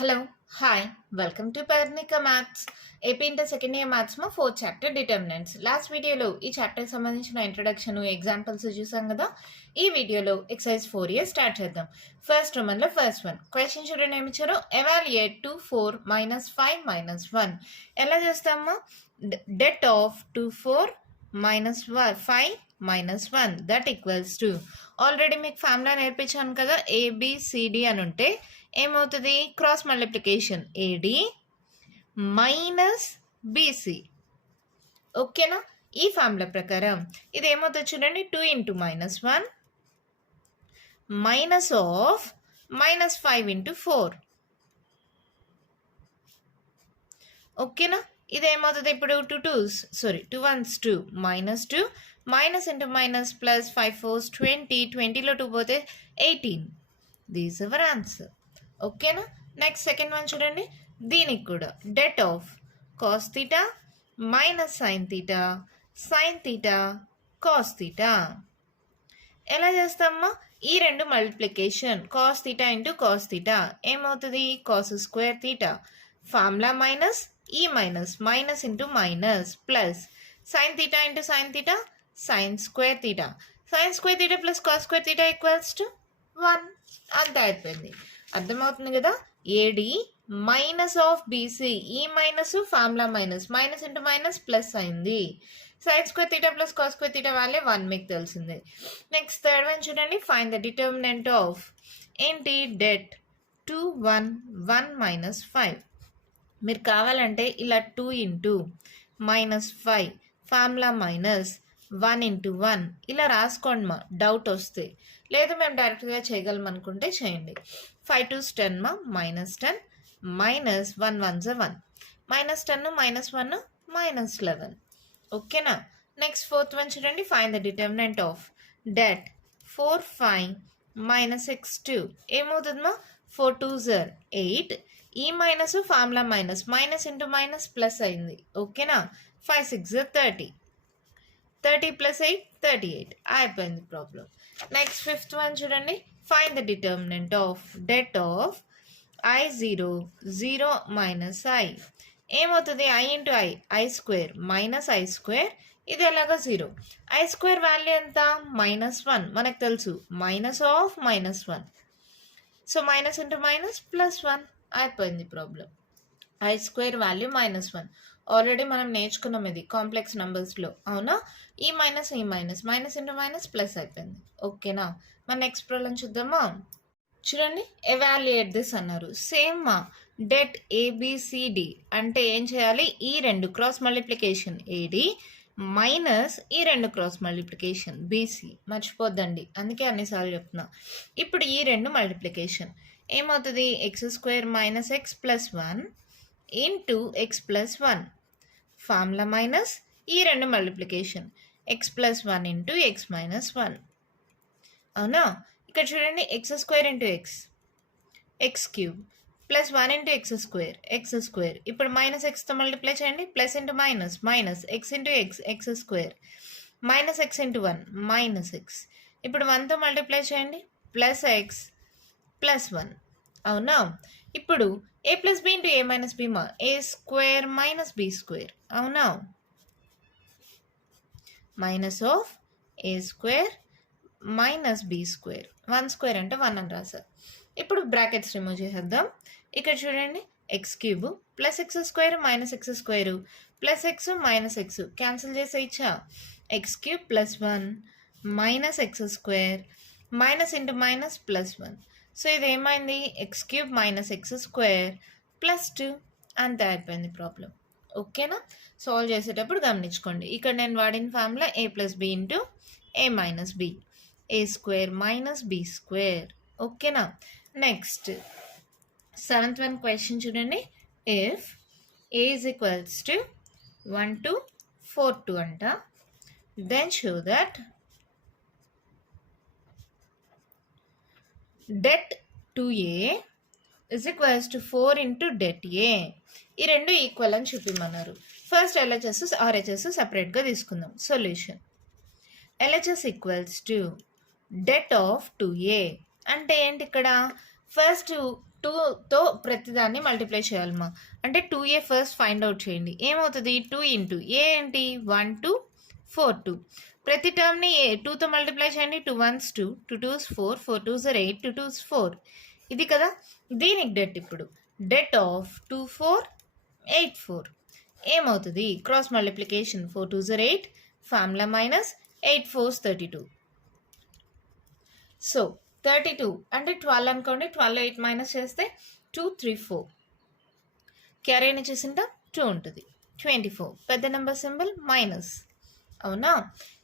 Hello hi welcome to Parnika maths AP inter second year maths మా fourth chapter determinants. Last వీడియోలో ఈ చాప్టర్కి సంబంధించిన introduction examples చూసాం కదా. ఈ వీడియోలో ఎక్సర్సైజ్ 4A స్టార్ట్ చేద్దాం. ఫస్ట్ రోమన్లో ఫస్ట్ వన్ క్వశ్చన్ చూడండి ఏమి ఇచ్చారో. ఎవాల్యుయేట్ 2, 4, -5, -1. ఎలా చేస్తామా? Det of 2, 4, -5, -1 that equals to, already మీకు ఫార్ములా నేర్పించాను కదా, ABCD అని ఉంటే ఏమవుతుంది? Cross multiplication AD -BC. ఓకేనా? ఈ ఫార్ములా ప్రకారం ఇది ఏమవుతుంది చూడండి. 2 × -1 మైనస్ ఆఫ్ -5 × 4. ఓకేనా? ఇదేమవుతుంది ఇప్పుడు? 2 1s 2 -2 minus into minus plus 5 4s 20. 20లో 2 పోతే 18. These our answer. ఓకేనా? నెక్స్ట్ సెకండ్ వన్ చూడండి. దీనికి కూడా det of cos theta minus sine theta sine theta cos theta. ఎలా చేస్తామా? ఈ రెండు multiplication cos theta into cos theta ఏమవుతుంది? Cos square theta. Formula minus ఈ minus into minus plus sine theta into sine theta sine square theta. Sine square theta plus cos square theta equals to 1. అంతే అయిపోయింది. అర్థమవుతుంది కదా. AD minus of BC. ఈ minus formula minus into minus plus అయింది. Sine square theta plus cos square theta value 1 మీకు తెలిసింది. Next third one చూడండి. Find the determinant of ఏంటి? డెట్ 2, 1, 1 - 5. మీరు కావాలంటే ఇలా 2 × -5 ఫార్ములా -1 × 1 ఇలా రాసుకోండి మా, డౌట్ వస్తే. లేదు మేము డైరెక్ట్గా చేయగలం అనుకుంటే చేయండి. 5 2s 10 మా, -10 -1 1s 1 -10 -1 -11. ఓకేనా? నెక్స్ట్ ఫోర్త్ వన్ చూడండి. Find the determinant of debt 4 5 -6 2. ఏమవుతుందమ్మా? 4 2s 8. ఈ minus formula minus into minus plus అయింది. ఓకేనా? 5 6 30. 30 + 8 38 అయిపోయింది ప్రాబ్లం. నెక్స్ట్ ఫిఫ్త్ వన్ చూడండి. Find the determinant of det of I0 0 - I. ఏమవుతుంది? I × I² -I². ఇది ఎలాగో 0. I² వాల్యూ ఎంత? -1 మనకు తెలుసు. Minus of -1. So minus into minus plus 1 అయిపోయింది ప్రాబ్లం. I² వాల్యూ -1 ఆల్రెడీ మనం నేర్చుకున్నాం. ఇది కాంప్లెక్స్ నెంబర్స్లో. అవునా? ఈ మైనస్ ఇంటూ మైనస్ ప్లస్ అయిపోయింది. ఓకేనా? మన నెక్స్ట్ ప్రాబ్లం చూద్దామా. చూడండి. ఎవాల్యుయేట్ దిస్ అన్నారు. సేమ్ మా, డెట్ ABCD అంటే ఏం చేయాలి? ఈ రెండు క్రాస్ మల్టిప్లికేషన్ AD మైనస్ ఈ రెండు క్రాస్ మల్టిప్లికేషన్ BC. మర్చిపోద్దండి, అందుకే అన్నిసార్లు చెప్తున్నా. ఇప్పుడు ఈ రెండు మల్టిప్లికేషన్ ఏమవుతుంది? x² - x + 1 into x + 1. Formula minus ఈ రెండు మల్టిప్లికేషన్ x + 1 ఇంటూ x - 1. అవునా? ఇక్కడ చూడండి. x² × x³ plus 1 × x². ఇప్పుడు -xతో మల్టిప్లై చేయండి. Plus into minus x × x² -x × 1 -x. ఇప్పుడు 1తో మల్టిప్లై చేయండి. +x + 1. అవునా? ఇప్పుడు a + b × a - b మా, a² - b². అవునా? Minus of a² - b². 1² అంటే 1 అని రాశారు. ఇప్పుడు బ్రాకెట్స్ రిమూవ్ చేసేద్దాం. ఇక్కడ చూడండి. x³ + x² - x² plus x - x cancel చేసేయచ్చా? x³ + 1 -x² minus into minus plus 1. So ఇది ఏమైంది? x³ - x² +2. అంతే అయిపోయింది ప్రాబ్లం. ఓకేనా? సాల్వ్ చేసేటప్పుడు గమనించుకోండి. ఇక్కడ నేను వాడిన formula a + b × a - b, a² - b². ఓకేనా? నెక్స్ట్ సెవెంత్ వన్ క్వశ్చన్ చూడండి. ఇఫ్ a = 1 to 4 2 అంట, then show that det 2a = 4 × det a. ఈ రెండు ఈక్వల్ అని చూపిమన్నారు. ఫస్ట్ LHS RHS సపరేట్గా తీసుకుందాం. Solution. LHS = det of 2a అంటే ఏంటి? ఇక్కడ ఫస్ట్ 2తో ప్రతిదాన్ని మల్టిప్లై చేయాలమ్మా. అంటే 2a ఫస్ట్ ఫైండ్ అవుట్ చేయండి. ఏమవుతుంది 2 ఇంటూ ఏ ఏంటి 1 2 4 2. ప్రతి టర్మ్ని 2తో మల్టిప్లై చేయండి. 2 1s 2 2 2s 4 4 2s 8 2 2s 4. ఇది కదా. దీనికి డెట్ ఇప్పుడు డెట్ ఆఫ్ 2 4 8 4 ఏమవుతుంది cross multiplication 4 2s 8 formula minus 8 4s 32. So 32 అంటే 12 అనుకోండి. 12 8 మైనస్ చేస్తే 2 3 4 క్యారీ అని చేసింట 2 ఉంటుంది. 24 పెద్ద నెంబర్ సింబల్ మైనస్. అవునా.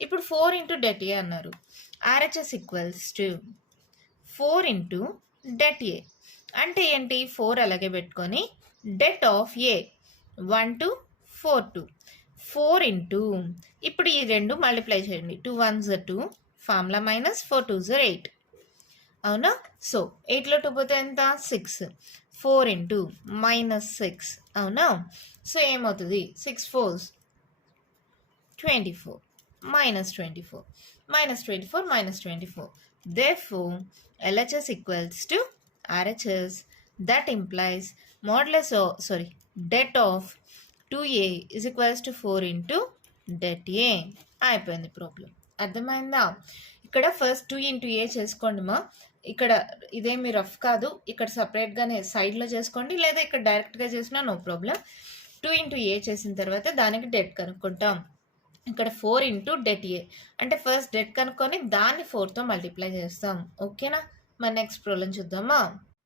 ఇప్పుడు 4 ఇంటూ డెట్ ఏ అన్నారు. RHS equals to 4 into det A అంటే ఏంటి 4 అలాగే పెట్టుకొని డెట్ ఆఫ్ ఏ 1 2 4 2 4 ఇంటూ ఇప్పుడు ఈ రెండు మల్టిప్లై చేయండి. 2 1s 2 ఫార్ములా మైనస్ 4 2s 8. అవునా. సో 8లో 2 పోతే ఎంత 6 4 ఇంటూ మైనస్ 6. అవునా. సో ఏమవుతుంది 6 4s 24 minus 24 minus 24 minus 24. Therefore, LHS equals to RHS. That implies modulus debt of 2a is equals to 4 into debt a. అయిపోయింది ప్రాబ్లం. అర్థమైందా. ఇక్కడ first 2 into ఏ చేసుకోండి మా. ఇక్కడ ఇదేమి రఫ్ కాదు. ఇక్కడ సపరేట్గానే సైడ్లో చేసుకోండి లేదా ఇక్కడ డైరెక్ట్గా చేసినా నో ప్రాబ్లం. 2 ఇంటూ ఏ చేసిన తర్వాత దానికి డెట్ కనుక్కుంటాం. ఇక్కడ 4 ఇంటూ డెట్ ఏ అంటే ఫస్ట్ డెట్ కనుక్కొని దాన్ని 4తో మల్టిప్లై చేస్తాం. ఓకేనా. మన నెక్స్ట్ ప్రాబ్లం చూద్దామా.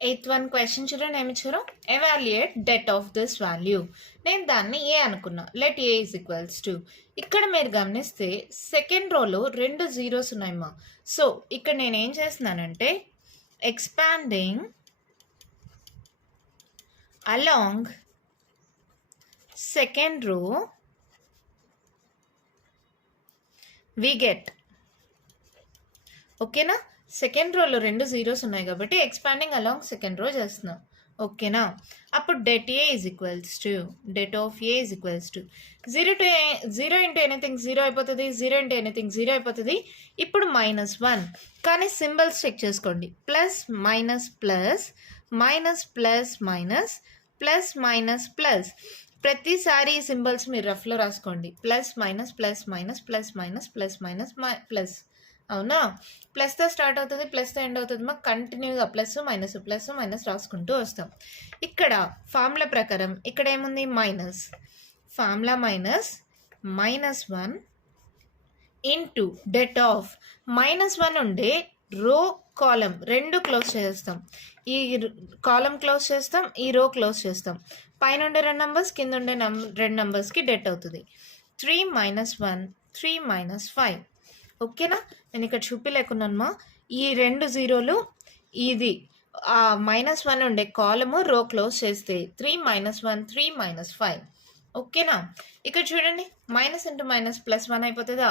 8th one క్వశ్చన్ చూడండి ఏమి ఇచ్చారు. Evaluate det of this value. నేను దాన్ని ఏ అనుకున్నా. Let A is equals to. ఇక్కడ మీరు గమనిస్తే సెకండ్ రోలో 2 జీరోస్ ఉన్నాయమ్మా. సో ఇక్కడ నేను ఏం చేస్తున్నానంటే expanding along second row we get. ఓకేనా. సెకండ్ రోలో 2 జీరోస్ ఉన్నాయి కాబట్టి ఎక్స్పాండింగ్ అలాంగ్ సెకండ్ రో చేస్తున్నాం. ఓకేనా. అప్పుడు det A is equals to debt of A is equals to 0 into anything 0 అయిపోతుంది. 0 ఇంటూ ఎనీథింగ్ 0 అయిపోతుంది. ఇప్పుడు -1 కానీ సింబల్స్ చెక్ చేసుకోండి. Plus minus plus minus plus minus plus minus plus. ప్రతిసారి ఈ సింబల్స్ మీరు రఫ్లో రాసుకోండి. Plus minus plus minus plus minus plus minus plus. అవునా. ప్లస్తో స్టార్ట్ అవుతుంది ప్లస్తో ఎండ్ అవుతుంది. మాకు కంటిన్యూగా ప్లస్ మైనస్ రాసుకుంటూ వస్తాం. ఇక్కడ ఫార్ములా ప్రకారం ఇక్కడ ఏముంది minus. Formula -1 into det of -1 ఉండే రో కాలం 2 క్లోజ్ చేస్తాం. ఈ కాలం క్లోజ్ చేస్తాం, ఈ రో క్లోజ్ చేస్తాం. పైన ఉండే 2 నంబర్స్ కింద ఉండే 2 నంబర్స్కి డెట్ అవుతుంది. 3 - 1 3 - 5. ఓకేనా. నేను ఇక్కడ చూపిలేకున్నానమ్మా. ఈ 2 జీరోలు ఇది -1 ఉండే కాలము రో క్లోజ్ చేస్తే 3 - 1 3 - 5. ఓకేనా. ఇక్కడ చూడండి మైనస్ ఇంటూ మైనస్ +1 అయిపోతుందా.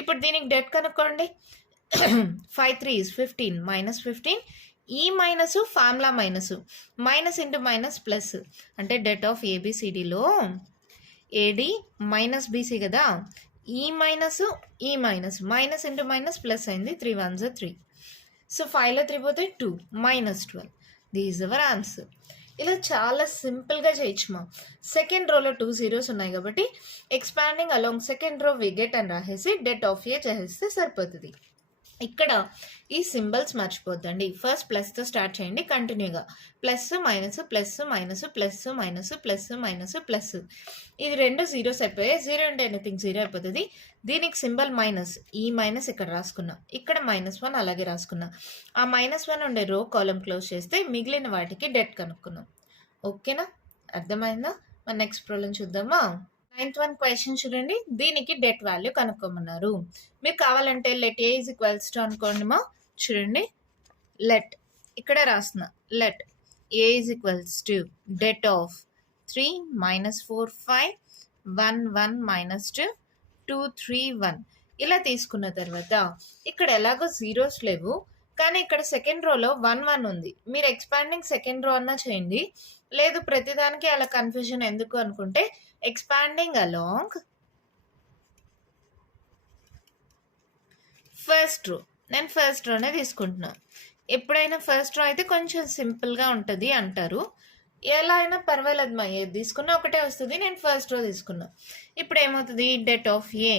ఇప్పుడు దీనికి డెట్ కనుక్కోండి. 5 3s 15 -15. ఈ minus formula minus into minus plus అంటే డెట్ ఆఫ్ ఏబిసిడిలో ఏడి మైనస్ బీసీ కదా. ఈ minus minus into minus plus అయింది. 3 1s 3. సో 5లో 3 పోతే 2 -12. This our answer. ఇలా చాలా సింపుల్గా చేయొచ్చుమా. సెకండ్ రోలో 2 జీరోస్ ఉన్నాయి కాబట్టి expanding along second row we get అని రాసేసి డెట్ ఆఫ్ ఏ చేసేస్తే సరిపోతుంది. ఇక్కడ ఈ సింబల్స్ మర్చిపోద్దండి. ఫస్ట్ ప్లస్తో స్టార్ట్ చేయండి కంటిన్యూగా. Plus minus plus minus plus minus plus minus plus. ఇది 2 జీరోస్ అయిపోయాయి. 0 ఇంటూ ఎనీథింగ్ 0 అయిపోతుంది. దీనికి సింబల్ మైనస్. ఈ మైనస్ ఇక్కడ రాసుకున్నా. ఇక్కడ -1 అలాగే రాసుకున్నా. ఆ -1 ఉండే రో కాలం క్లోజ్ చేస్తే మిగిలిన వాటికి డెట్ కనుక్కున్నాం. ఓకేనా. అర్థమైందా. మన నెక్స్ట్ ప్రాబ్లం చూద్దామా. 9th one క్వశ్చన్ చూడండి. దీనికి డెట్ వాల్యూ కనుక్కోమన్నారు. మీకు కావాలంటే let A is equals to అనుకోండి మా. చూడండి లెట్ ఇక్కడ రాస్తున్నా. Let A is equals to det of 3 - 4 5 1 1 -2 2 3 1 ఇలా తీసుకున్న తర్వాత ఇక్కడ ఎలాగో జీరోస్ లేవు కానీ ఇక్కడ సెకండ్ రోలో 1 1 ఉంది. మీరు ఎక్స్పాండింగ్ సెకండ్ రో అన్నా చేయండి. లేదు ప్రతిదానికి అలా కన్ఫ్యూజన్ ఎందుకు అనుకుంటే ఎక్స్పాండింగ్ అలాంగ్ ఫస్ట్ రో. నేను ఫస్ట్ రోనే తీసుకుంటున్నాను. ఎప్పుడైనా ఫస్ట్ రో అయితే కొంచెం సింపుల్గా ఉంటుంది అంటారు. ఎలా అయినా పర్వాలేదు మా, ఏది తీసుకున్నా ఒకటే వస్తుంది. నేను ఫస్ట్ రో తీసుకున్నా. ఇప్పుడు ఏమవుతుంది, det of A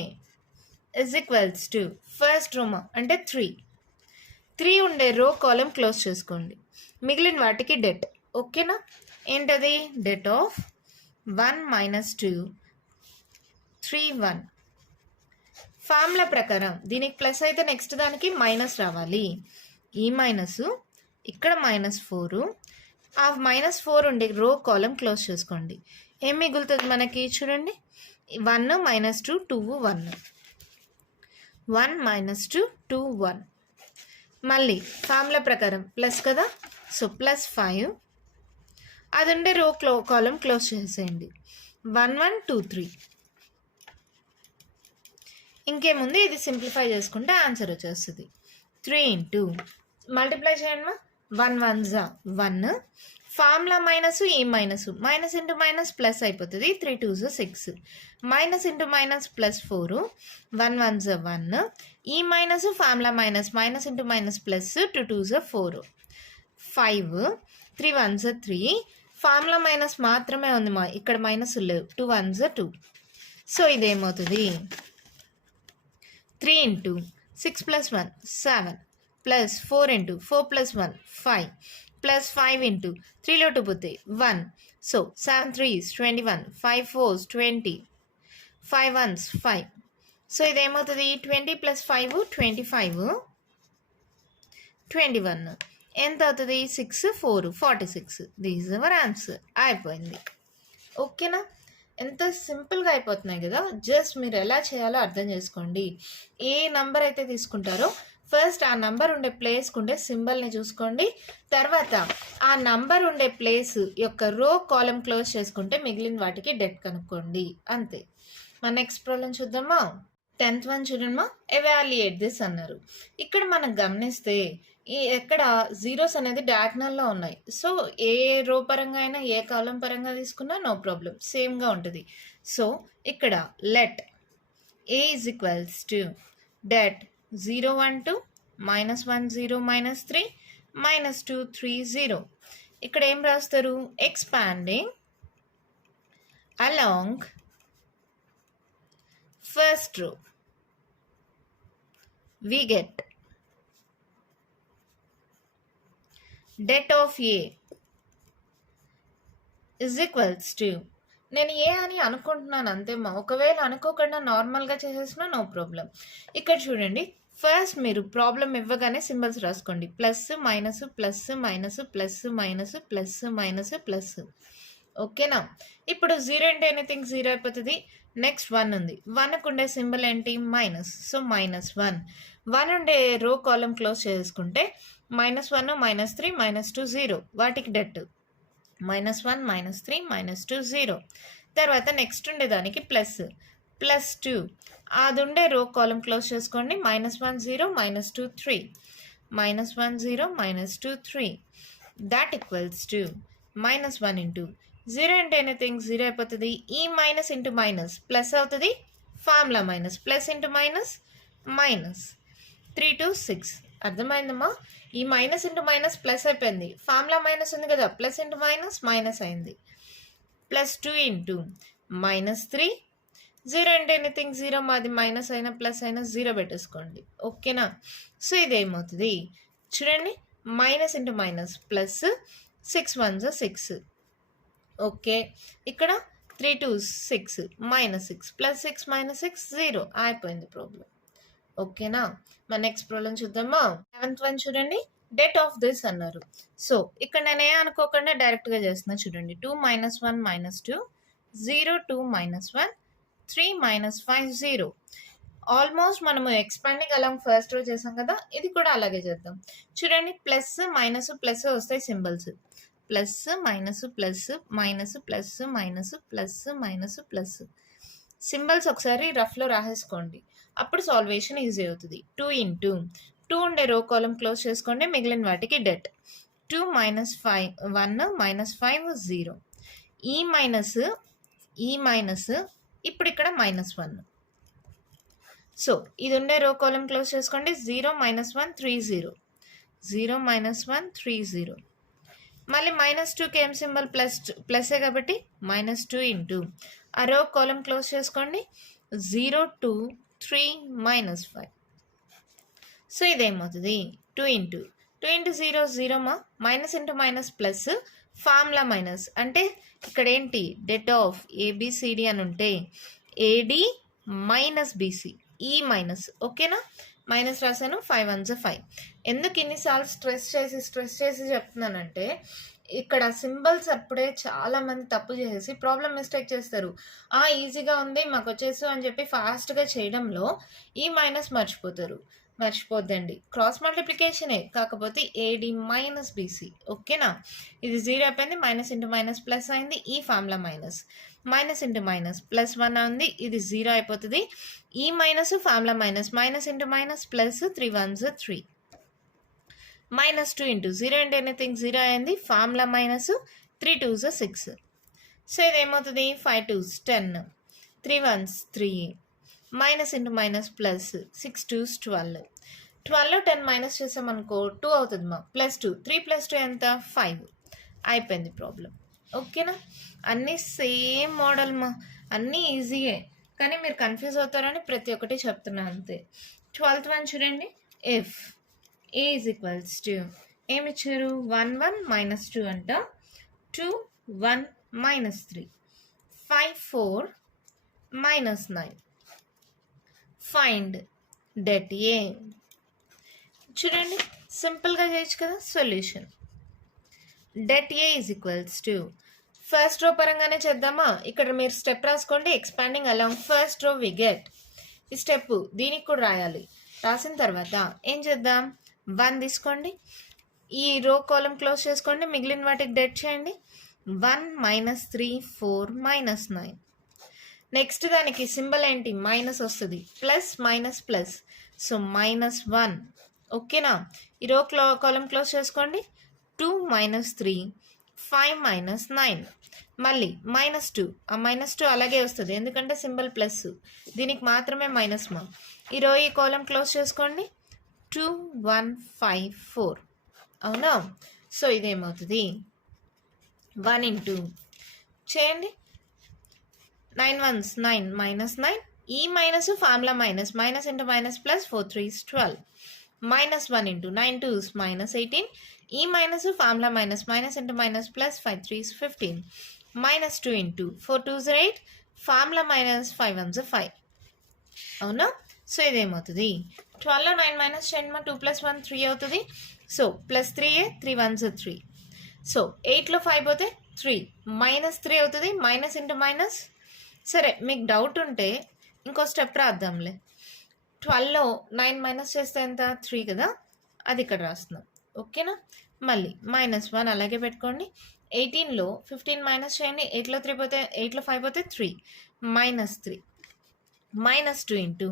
is equals to first రోమా అంటే 3 ఉండే రో కాలం క్లోజ్ చేసుకోండి. మిగిలిన వాటికి డెట్. ఓకేనా? ఏంటది, డెట్ ఆఫ్ 1 - 2 3 1. ఫార్ములా ప్రకారం దీనికి ప్లస్ అయితే నెక్స్ట్ దానికి మైనస్ రావాలి. ఈ మైనస్ ఇక్కడ -4, ఆ -4 ఉండే రో కాలం క్లోజ్ చేసుకోండి. ఏం మిగులుతుంది మనకి చూడండి, 1 - 2 2 1 1 - 2 2 1. మళ్ళీ ఫార్ములా ప్రకారం ప్లస్ కదా, సో +5 అది ఉండే రో కాలం క్లోజ్ చేసేయండి. 1 1 2 3. ఇంకేముంది, ఇది సింప్లిఫై చేసుకుంటే ఆన్సర్ వచ్చేస్తుంది. 3 ఇంటూ మల్టిప్లై చేయండి. 1 1 1. ఫార్ములా మైనస్ ఈ మైనస్ ఇంటూ మైనస్ ప్లస్ అయిపోతుంది. 3 2 6. Minus into minus +4. 1 1 1. ఈ minus formula minus into minus plus 2 2 4. 5 3 1 3. Formula minus మాత్రమే ఉంది మా, ఇక్కడ మైనస్ లేవు. 2 1 2. సో ఇదేమవుతుంది, 3 into 6 + 1 7 plus 4 into 4 + 1 5 plus 5 into 3లో 2 పోతే 1. So 7 3s 21, 5 4s 20, 5 1s 5. So ఇదేమవుతుంది, 20 + 5 25, 21. ఎంత అవుతుంది, 6 4 46. This is our answer. అయిపోయింది. ఓకేనా? ఎంత సింపుల్గా అయిపోతున్నాయి కదా. జస్ట్ మీరు ఎలా చేయాలో అర్థం చేసుకోండి. ఏ నంబర్ అయితే తీసుకుంటారో ఫస్ట్ ఆ నంబర్ ఉండే ప్లేస్కి ఉండే సింబల్ని చూసుకోండి. తర్వాత ఆ నంబర్ ఉండే ప్లేస్ యొక్క రో కాలం క్లోజ్ చేసుకుంటే మిగిలిన వాటికి డెట్ కనుక్కోండి. అంతే. మన నెక్స్ట్ ప్రాబ్లం చూద్దామా. 10th వన్ చూడమ్మా, ఎవాల్యుయేట్ దిస్ అన్నారు. ఇక్కడ మనం గమనిస్తే ఎక్కడ జీరోస్ అనేది డయాగ్నల్లో ఉన్నాయి. సో ఏ రో పరంగా అయినా ఏ కాలం పరంగా తీసుకున్నా నో ప్రాబ్లం, సేమ్గా ఉంటుంది. సో ఇక్కడ let A is equals to debt 0 1 2 -1 0 -3 -2 3 0. ఇక్కడ ఏం రాస్తారు, expanding along first row we get det of A is equals to, నేను ఏ అని అనుకుంటున్నాను అంతేమా, ఒకవేళ అనుకోకుండా నార్మల్గా చేసేసినా నో ప్రాబ్లం. ఇక్కడ చూడండి, ఫస్ట్ మీరు ప్రాబ్లం ఇవ్వగానే సింబల్స్ రాసుకోండి. Plus minus plus minus plus minus plus minus plus. ఓకేనా? ఇప్పుడు 0 అంటే ఎనీథింగ్ 0 అయిపోతుంది. నెక్స్ట్ 1 ఉంది, 1కు ఉండే సింబల్ ఏంటి, మైనస్. సో -1. 1 ఉండే రో కాలం క్లోజ్ చేసుకుంటే -1 -3 -2 0. వాటికి డెట్ -1 -3 -2 0. తర్వాత నెక్స్ట్ ఉండేదానికి +2. అది ఉండే రో కాలం క్లోజ్ చేసుకోండి. -1 0 -2 3 -1 0 -2 3. దాట్ ఈక్వల్స్ టు -1 ఇంటూ 0 అంటే ఎనీథింగ్ 0 అయిపోతుంది. ఈ మైనస్ ఇంటూ మైనస్ ప్లస్ అవుతుంది. Formula minus plus into minus minus 3 2 6. అర్థమైందమ్మా? ఈ మైనస్ ఇంటూ మైనస్ ప్లస్ అయిపోయింది. ఫార్ములా మైనస్ ఉంది కదా, ప్లస్ ఇంటూ మైనస్ మైనస్ అయింది. +2 ఇంటూ -3. 0 అంటే ఎనీథింగ్ 0, మాది మైనస్ అయినా ప్లస్ అయినా 0 పెట్టేసుకోండి. ఓకేనా? సో ఇదేమవుతుంది చూడండి, minus into minus plus 6 1 6. Okay, ఇక్కడ 3 2 6 -6 +6 -6 0 అయిపోయింది ప్రాబ్లం. ఓకేనా? మన నెక్స్ట్ ప్రాబ్లం చూద్దామా. 7th వన్ చూడండి, డెట్ ఆఫ్ దిస్ అన్నారు. సో ఇక్కడ నేను ఏ అనుకోకుండా డైరెక్ట్గా చేస్తున్నా. చూడండి, 2 - 1 -2 0 2 -1 3 -5 0. ఆల్మోస్ట్ మనము ఎక్స్పాండింగ్ అలాంగ్ ఫస్ట్ రో చేసాం కదా, ఇది కూడా అలాగే చేద్దాం. చూడండి, ప్లస్ మైనస్ ప్లస్ వస్తాయి symbols. Plus minus plus minus plus minus plus minus plus symbols ఒకసారి రఫ్లో రాసేసుకోండి. అప్పుడు సాల్వేషన్ ఈజీ అవుతుంది. 2 ఇంటూ 2 ఉండే రో కాలం క్లోజ్ చేసుకోండి. మిగిలిన వాటికి డెట్ 2 - 5 1 -5 0. ఈ మైనస్ ఇప్పుడు ఇక్కడ -1. సో ఇది ఉండే రో కాలం క్లోజ్ చేసుకోండి. 0 -1 3 0. 0 మైనస్ 1 3 0. మళ్ళీ -2కి ఏం సింబల్ ప్లస్ఏ కాబట్టి -2 ఇంటూ ఆ రో కాలం క్లోజ్ చేసుకోండి 0 2 3 -5. సో ఇదేమవుతుంది 2 into 0 0 minus into minus plus formula minus అంటే ఇక్కడ ఏంటి డెట్ ఆఫ్ ఏబిసిడి అని ఉంటే ఏడి మైనస్ బీసీ ఈ మైనస్ ఓకేనా మైనస్ రాశాను 5 1 5. ఎందుకు ఇన్నిసార్లు స్ట్రెస్ చేసి చెప్తున్నానంటే ఇక్కడ సింబల్స్ అప్పుడే చాలా మంది తప్పు చేసేసి ప్రాబ్లం మిస్టేక్ చేస్తారు. ఈజీగా ఉంది మాకు వచ్చేసు అని చెప్పి ఫాస్ట్గా చేయడంలో ఈ మైనస్ మర్చిపోద్దండి. క్రాస్ మల్టిప్లికేషనే కాకపోతే ఏడి మైనస్ బీసీ ఓకేనా. ఇది 0 అయిపోయింది మైనస్ ఇంటూ మైనస్ ప్లస్ అయింది ఈ formula minus into minus plus 1 ఉంది ఇది 0 అయిపోతుంది ఈ minus formula minus into minus plus 3 1 3 -2 into 0 into anything 0 అయింది ఫార్ములా మైనస్ 3 2 6. సో ఇదేమవుతుంది 5 2 10 3 1 3 minus into minus plus 6 2 12. 12 10 minus చేసామనుకో 2 అవుతుంది +2 3 + 2 ఎంత 5 అయిపోయింది ప్రాబ్లం ఓకేనా. అన్నీ సేమ్ మోడల్ అన్నీ ఈజీయే కానీ మీరు కన్ఫ్యూజ్ అవుతారని ప్రతి ఒక్కటి చెప్తున్నాను అంతే. 12th వన్ చూడండి if A is equals to ఏమి ఇచ్చారు 1 1 -2 అంట 2 1 -3 5 4 -9. ఫైండ్ డెట్ ఏ చూడండి సింపుల్గా చేయొచ్చు కదా. Solution det A is equals to first row పరంగానే చేద్దామా. ఇక్కడ మీరు స్టెప్ రాసుకోండి expanding along first row we get ఈ స్టెప్ దీనికి కూడా రాయాలి. రాసిన తర్వాత ఏం చేద్దాం 1 తీసుకోండి ఈ రో కాలం క్లోజ్ చేసుకోండి మిగిలిన వాటికి డెట్ చేయండి 1 -3 4 -9. నెక్స్ట్ దానికి సింబల్ ఏంటి మైనస్ వస్తుంది ప్లస్ సో -1 ఓకేనా. ఈ రో కాలం క్లోజ్ చేసుకోండి 2 -3 5 -9 మళ్ళీ -2 ఆ -2 అలాగే వస్తుంది ఎందుకంటే సింబల్ ప్లస్ దీనికి మాత్రమే మైనస్ ఈ రో ఈ కాలం క్లోజ్ చేసుకోండి 2 1 5 4 అవునా. సో ఇదేమవుతుంది 1 ఇంటూ చేయండి 9 1 9 -9 ఈ minus formula minus into minus plus 4 3 12 -1 into 9 2 -18 ఈ minus formula minus into minus plus 5 3 15 -2 into 4 2 8 formula -5 1 5 అవునా. సో ఇదేమవుతుంది 12లో 9 మైనస్ చేయండి 2 + 1 3 అవుతుంది సో +3 3 1 3. సో 8లో 5 పోతే 3 -3 అవుతుంది మైనస్ ఇంటూ మైనస్. సరే మీకు డౌట్ ఉంటే ఇంకో స్టెప్ రాద్దాంలే 12లో 9 మైనస్ చేస్తే ఎంత 3 కదా అది ఇక్కడ రాస్తున్నాం ఓకేనా. మళ్ళీ -1 అలాగే పెట్టుకోండి 18లో 15 మైనస్ చేయండి 8లో 5 పోతే 3 -3 -2 ఇంటూ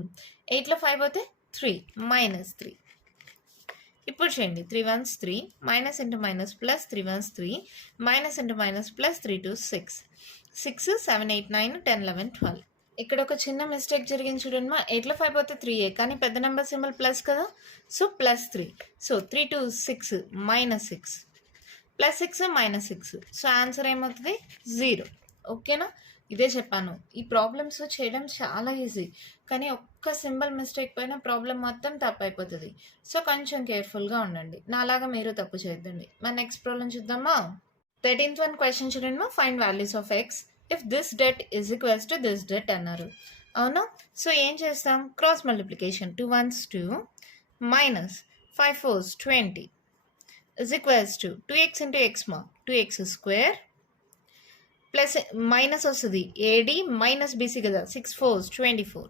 8లో 5 పోతే 3 -3. ఇప్పుడు చేయండి 3 1 3 minus into minus plus 3 1 3 minus into minus plus 3 2 6 6 7 8 9 10 11 12. ఇక్కడ ఒక చిన్న మిస్టేక్ జరిగింది చూడండి 8లో 5 పోతే 3 కానీ పెద్ద నెంబర్ సింబల్ ప్లస్ కదా సో +3 సో 3 2 6 -6 +6 -6 సో ఆన్సర్ ఏమవుతుంది 0 ఓకేనా. ఇదే చెప్పాను ఈ ప్రాబ్లమ్స్ చేయడం చాలా ఈజీ కానీ ఒక్క సింబల్ మిస్టేక్ పైన ప్రాబ్లం మొత్తం తప్పు అయిపోతుంది. సో కొంచెం కేర్ఫుల్గా ఉండండి నాలాగా మీరు తప్పు చేయొద్దండి. మన నెక్స్ట్ ప్రాబ్లం చూద్దామా. 13th వన్ క్వశ్చన్ చూడండి find values of X if this debt is equals to this debt అన్నారు అవునా. సో ఏం చేస్తాం cross multiplication 2 1 2 -5 4 20 is equals to 2x into x 2x square plus minus వస్తుంది ఏడి మైనస్ బీసీ కదా 6 4 24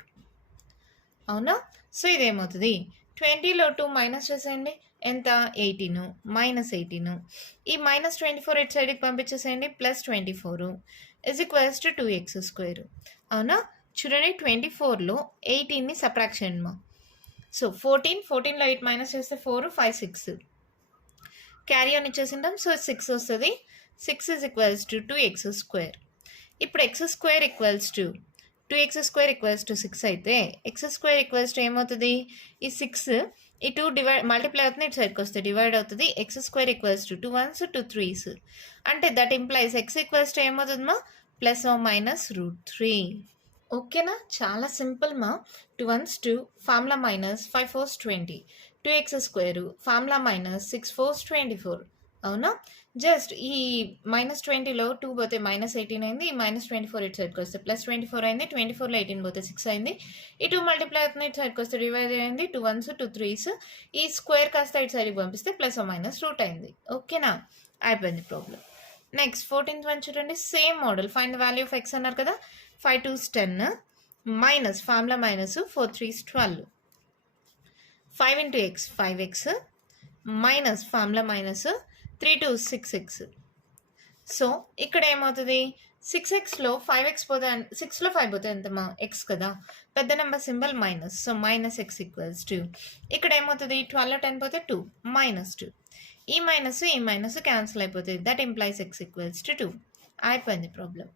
అవునా. So ఇదేమవుతుంది 20లో 2 minus చేసేయండి ఎంత 18 -18 ఈ -24 ఇటు సైడ్కి పంపించేసేయండి +24 is equals to 2x square అవునా. చూడండి 24లో 18ని సబ్ట్రాక్షన్ సో 14లో 8 మైనస్ చేస్తే 4 5 6 క్యారీ ఆన్ ఇచ్చేసింటాం సో 6 వస్తుంది 6 is equals to 2x square. ఇప్పుడు x square equals to 2x square equals to 6 అయితే x square equals to ఏమవుతుంది ఈ 6 ఈ 2 మల్టిప్లై అవుతుంది, ఇటు సైడ్కి వస్తే డివైడ్ అవుతుంది. X square equals to 2 1s 2 3s అంటే that implies x equals to ఏమవుతుందమ్మా ప్లస్ ఆర్ మైనస్ √3. ఓకేనా, చాలా సింపుల్ మా. 2 1s 2 formula minus 5 4s 20 2x square formula minus 6 4s 24. అవునా, జస్ట్ ఈ -20లో 2 పోతే -18 అయింది, ఈ -24 ఇటు సైడ్కి వస్తే +24 అయింది, 24లో 18 పోతే 6 అయింది, ఈ 2 మల్టిప్లై అవుతుంది, ఇటు సైడ్కి వస్తే డివైడ్ అయింది, 2 1s 2 3s ఈ స్క్వేర్ కాస్త ఇటు సైడ్కి పంపిస్తే ప్లస్ మైనస్ రూట్ అయింది. ఓకేనా, అయిపోయింది ప్రాబ్లం. నెక్స్ట్ 14th వన్ చూడండి, same model. Find the value of X అన్నారు కదా. 5 2s 10 minus formula minus 4 3s 12 5 into x 5x minus formula minus 3 2s 6x. So ఇక్కడ ఏమవుతుంది, 6xలో 5x పోతే 6లో 5 పోతే ఎంతమా ఎక్స్ కదా, పెద్ద number symbol minus, so minus X equals 2. ఇక్కడ ఏమవుతుంది, 12లో 10 పోతే 2 -2, ఈ మైనస్ క్యాన్సిల్ అయిపోతుంది, that implies x equals to 2. అయిపోయింది ప్రాబ్లం.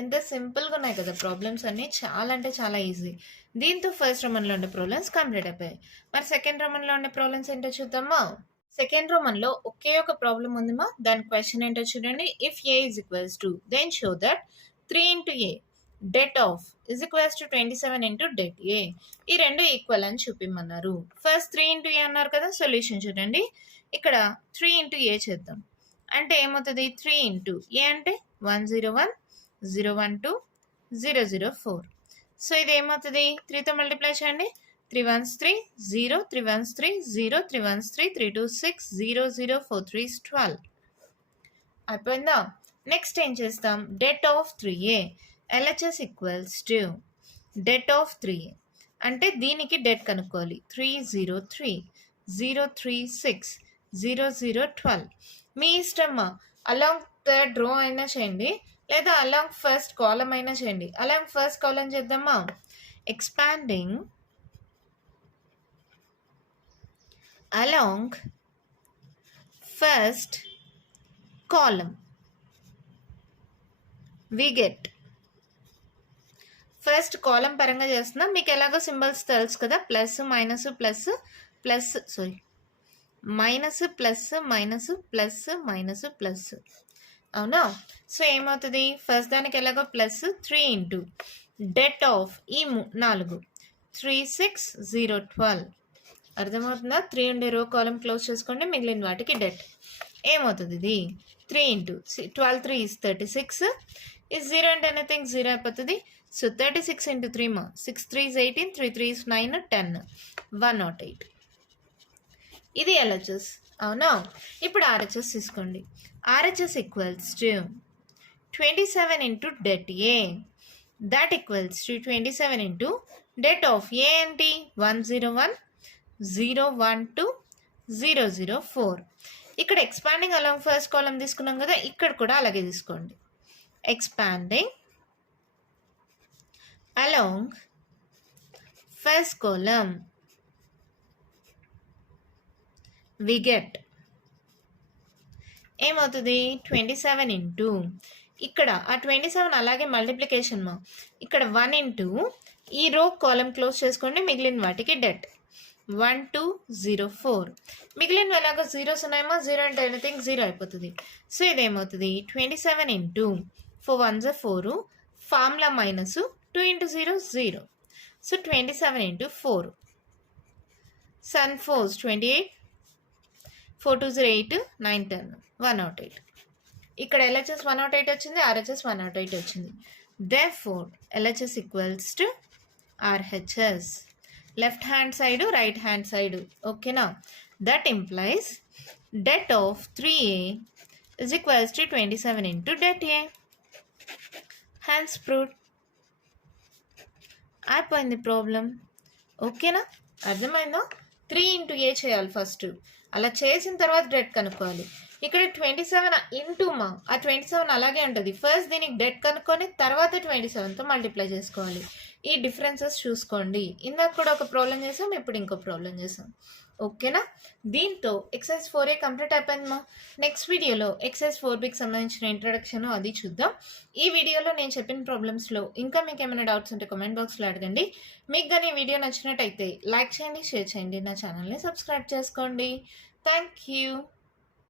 ఎంత సింపుల్గా ఉన్నాయి కదా ప్రాబ్లమ్స్ అన్నీ, చాలా అంటే చాలా ఈజీ. దీంతో ఫస్ట్ రోమన్లో ఉండే ప్రాబ్లమ్స్ కంప్లీట్ అయిపోయాయి. మరి సెకండ్ రోమన్లో ఉండే ప్రాబ్లమ్స్ ఏంటో చూద్దామా. సెకండ్ రోమన్లో ఒకే ఒక ప్రాబ్లం ఉందిమా, దాని క్వశ్చన్ ఏంటో చూడండి. If A is equals to then show that 3 into a det of is equals to 27 into det A, ఈ రెండు ఈక్వల్ అని చూపిమన్నారు. ఫస్ట్ 3 into a అన్నారు కదా, సొల్యూషన్ చూడండి. ఇక్కడ 3 into a చేద్దాం, అంటే ఏమవుతుంది, 3 into a అంటే 101 012 004. సో ఇది ఏమవుతుంది, 3తో మల్టిప్లై చేయండి, 3 1s 3 0 3 1s 3 0 3 1s 3 3 2s 6 0 0 4 3s 12. అయిపోయిందా. నెక్స్ట్ ఏం చేస్తాం, debt of 3a LHS equals to debt of 3a అంటే దీనికి డెట్ కనుక్కోవాలి. 303 036 0012. మీ ఇష్టమ్మా, అలాంగ్ థర్డ్ రో అయినా చేయండి, లేదా అలాంగ్ ఫస్ట్ కాలం అయినా చేయండి. అలాంగ్ ఫస్ట్ కాలం చేద్దామా. Expanding along first column we get first కాలం పరంగా చేస్తున్నా, మీకు ఎలాగో సింబల్స్ తెలుసు కదా, plus minus plus plus sorry minus plus minus plus minus plus. అవునా, సో ఏమవుతుంది, ఫస్ట్ దానికి ఎలాగో ప్లస్ 3 into డెట్ ఆఫ్ ఈ 4 36012. అర్థమవుతుందా. 3 ఉండే రో కాలం క్లోజ్ చేసుకోండి, మిగిలిన వాటికి డెట్ ఏమవుతుంది, ఇది 3 into 12 3 is 36 is 0 అంటే ఎనీథింగ్ 0 అయిపోతుంది. సో 36 into 3 మా 6 3 is 18 3 3 is 9 10 108. ఇది ఎల్హెచ్ఎస్. అవునా, ఇప్పుడు ఆర్హెచ్ఎస్ తీసుకోండి. RHS equals to 27 into det A, that equals to 27 into det of A ఏంటి 101 012 004. ఇక్కడ ఎక్స్పాండింగ్ అలాంగ్ ఫస్ట్ కాలం తీసుకున్నాం కదా, ఇక్కడ కూడా అలాగే తీసుకోండి. Expanding along first column we get ఏమవుతుంది 27 into ఇక్కడ ఆ 27 అలాగే మల్టిప్లికేషన్ మా, ఇక్కడ 1 into ఈ రో కాలం క్లోజ్ చేసుకోండి, మిగిలిన వాటికి డెట్ 1204. మిగిలిన ఎలాగో జీరోస్ ఉన్నాయేమో, 0 అంటే ఎనీథింగ్ 0 అయిపోతుంది. సో ఇదేమవుతుంది 27 into 4 1s 4 formula minus 2 into 0 0. So 27 into 4 7 4s 28 4 2s 8 9 10 108. ఇక్కడ ఎల్హెచ్ఎస్ 108 వచ్చింది, ఆర్హెచ్ఎస్ 108 వచ్చింది. Therefore LHS equals to RHS. Left hand side right hand side. ఓకేనా, that implies det of 3a is equals to 27 into det A. Hence proved. అయిపోయింది problem. ఓకేనా, అర్థమైందా. 3 into a చేయాలి first, అలా చేసిన తర్వాత డెట్ కనుక్కోవాలి. ఇక్కడ 27 ఇంటూ మా ఆ 27 అలాగే ఉంటుంది. ఫస్ట్ దీనికి డెట్ కనుక్కొని తర్వాత 27తో మల్టిప్లై చేసుకోవాలి. ఈ డిఫరెన్సెస్ చూసుకోండి. ఇందాక కూడా ఒక ప్రాబ్లం చేసాం, ఇప్పుడు ఇంకో ప్రాబ్లం చేసాం. ఓకేనా? దీంతో ఎక్సర్సైజ్ 4A కంప్లీట్ అయిపోయిందమ్మా. నెక్స్ట్ వీడియోలో ఎక్సర్సైజ్ 4Bకి సంబంధించిన ఇంట్రడక్షన్ అది చూద్దాం. ఈ వీడియోలో నేను చెప్పిన ప్రాబ్లమ్స్లో ఇంకా మీకు ఏమైనా డౌట్స్ ఉంటే కామెంట్ బాక్స్లో అడగండి. మీకు కానీ ఈ వీడియో నచ్చినట్టయితే లైక్ చేయండి, షేర్ చేయండి, నా ఛానల్ని సబ్స్క్రైబ్ చేసుకోండి. Thank you.